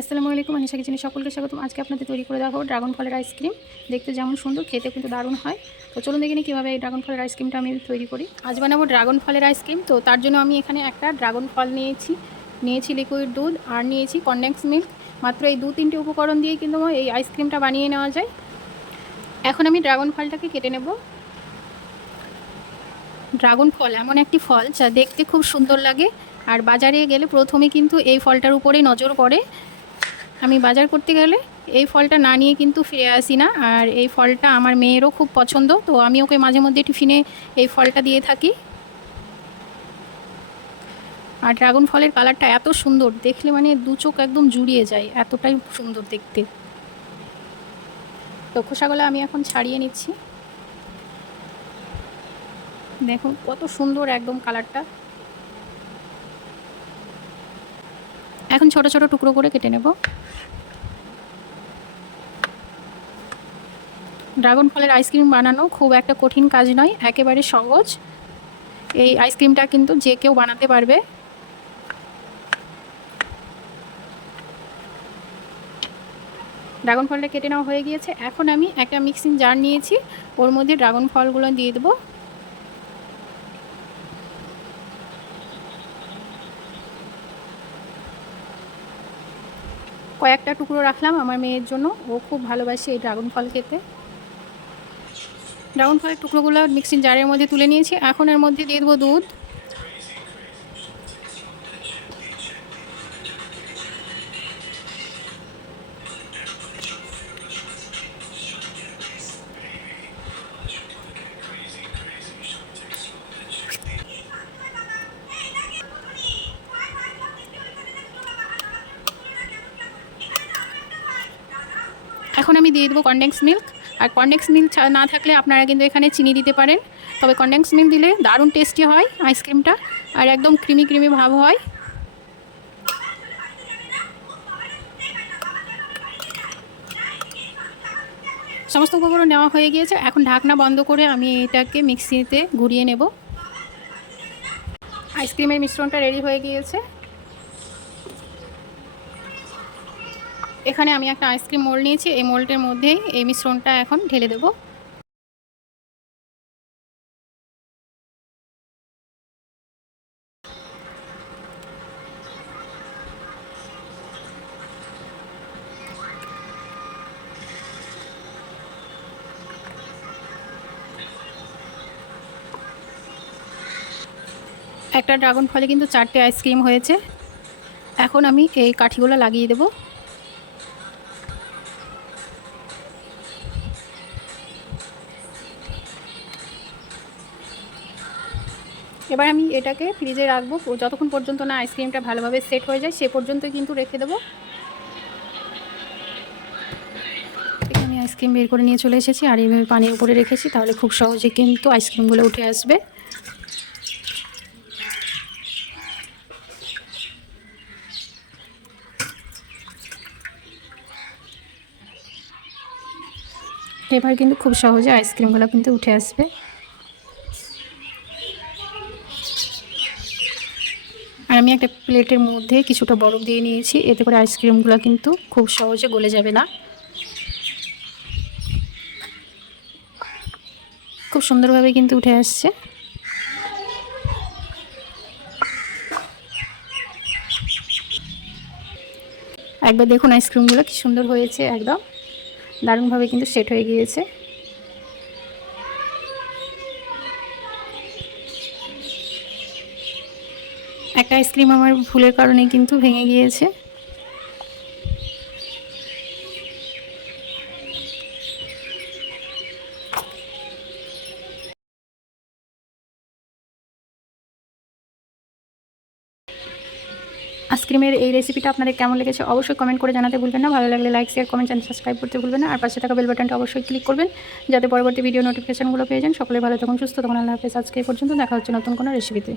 আসসালামু আলাইকুম, আনিশা কিচেনে সকলকে স্বাগতম। আজকে আপনাদের তৈরি করে দেখাবো ড্রাগন ফলের আইসক্রিম দেখতে যেমন সুন্দর খেতে কিন্তু দারুণ হয়। তো চলুন দেখে নিই কীভাবে এই ড্রাগন ফলের আইসক্রিমটা আমি তৈরি করি। আজ বানাবো ড্রাগন ফলের আইসক্রিম তো তার জন্য আমি এখানে একটা ড্রাগন ফল নিয়েছি। নিয়েছি লিকুইড দুধ আর নিয়েছি কনডেন্স মিল্ক মাত্র এই দু তিনটে উপকরণ দিয়ে কিন্তু এই আইসক্রিমটা বানিয়ে নেওয়া যায়। এখন আমি ড্রাগন ফলটাকে কেটে নেব। ড্রাগন ফল এমন একটি ফল যা দেখতে খুব সুন্দর লাগে। আর বাজারে গেলে প্রথমে কিন্তু এই ফলটার উপরেই নজর পড়ে। আমি বাজার করতে গেলে এই ফলটা না নিয়ে কিন্তু ফিরে আসি না। আর এই ফলটা আমার মেয়েরও খুব পছন্দ, তো আমি ওকে মাঝে মধ্যে টিফিনে এই ফলটা দিয়ে থাকি। আর ড্রাগন ফলের কালারটা এত সুন্দর, দেখলে মানে দু চোখ একদম জুড়িয়ে যায়, এতটাই সুন্দর দেখতে। তো খোসাগুলো আমি এখন ছাড়িয়ে নিচ্ছি। দেখুন কত সুন্দর একদম কালারটা। এখন ছোট ছোট টুকরো করে কেটে নেব। ড্রাগন ফলের আইসক্রিম বানানো খুব একটা কঠিন কাজ নয়, একেবারে সহজ। এই আইসক্রিমটা কিন্তু যে কেউ বানাতে পারবে। ড্রাগন ফলটা কেটে নেওয়া হয়ে গিয়েছে। এখন আমি একটা মিক্সিং জার নিয়েছি, ওর মধ্যে ড্রাগন ফলগুলো দিয়ে দেবো। কয়েকটা টুকরো রাখলাম আমার মেয়ের জন্য। ও খুব ভালোবাসে এই ড্রাগন ফল খেতে। ড্রাগন ফলের টুকরোগুলো মিক্সিং জারের মধ্যে তুলে নিয়েছি। এখন এর মধ্যে দিয়ে দেবো দুধ। এখন আমি দিয়ে দেবো কনডেন্স মিল্ক আর কনডেন্স মিল্ক না থাকলে আপনারা কিন্তু এখানে চিনি দিতে পারেন। তবে কনডেন্স মিল্ক দিলে দারুণ টেস্টি হয় আইসক্রিমটা আর একদম ক্রিমি ক্রিমি ভাব হয়। সমস্ত উপকরণ নেওয়া হয়ে গিয়েছে। এখন ঢাকনা বন্ধ করে আমি এটাকে মিক্সিতে ঘুরিয়ে নেব। আইসক্রিমের মিশ্রণটা রেডি হয়ে গিয়েছে। এখানে আমি একটা আইসক্রিম মোল্ড নিয়েছি, এই মোল্ডের মধ্যেই এই মিশ্রণটা এখন ঢেলে দেব। একটা ড্রাগন ফলে কিন্তু চারটে আইসক্রিম হয়েছে। এখন আমি এই কাঠিগুলো লাগিয়ে দেবো। এবার আমি এটাকে ফ্রিজে রাখব। যতক্ষণ পর্যন্ত না আইসক্রিমটা ভালোভাবে সেট হয়ে যায়, সে পর্যন্ত কিন্তু রেখে দেবো। আমি আইসক্রিম বের করে নিয়ে চলে এসেছি, আর এইভাবে পানির উপরে রেখেছি, তাহলে খুব সহজে কিন্তু আইসক্রিমগুলো উঠে আসবে। এবার কিন্তু খুব সহজে আইসক্রিমগুলো কিন্তু উঠে আসবে। আর আমি একটা প্লেটের মধ্যে কিছুটা বরফ দিয়ে নিয়েছি। এতে করে আইসক্রিমগুলো কিন্তু খুব সহজে গলে যাবে না। খুব সুন্দরভাবে কিন্তু উঠে আসছে। একবার দেখুন আইসক্রিমগুলো কি সুন্দর হয়েছে একদম। দারুণভাবে কিন্তু সেট হয়ে গিয়েছে। একটা আইসক্রিম আমার ভুলের কারণে কিন্তু ভেঙে গিয়েছে। আইসক্রিমের এই রেসিপিটা আপনাদের কেমন লেগেছে অবশ্যই কমেন্ট করে জানাতে ভুলবেন না। ভালো লাগলে like share comment channel subscribe করতে ভুলবেন না। আর পাশে থাকা বেল বাটনটা অবশ্যই ক্লিক করবেন যাতে পরবর্তী ভিডিও নোটিফিকেশনগুলো পেয়ে যান। সকলে ভালো তখন সুস্থ তখন আল্লাহ হাফেজ। আজকে পর্যন্ত দেখা হচ্ছে নতুন কোনো রেসিপিতে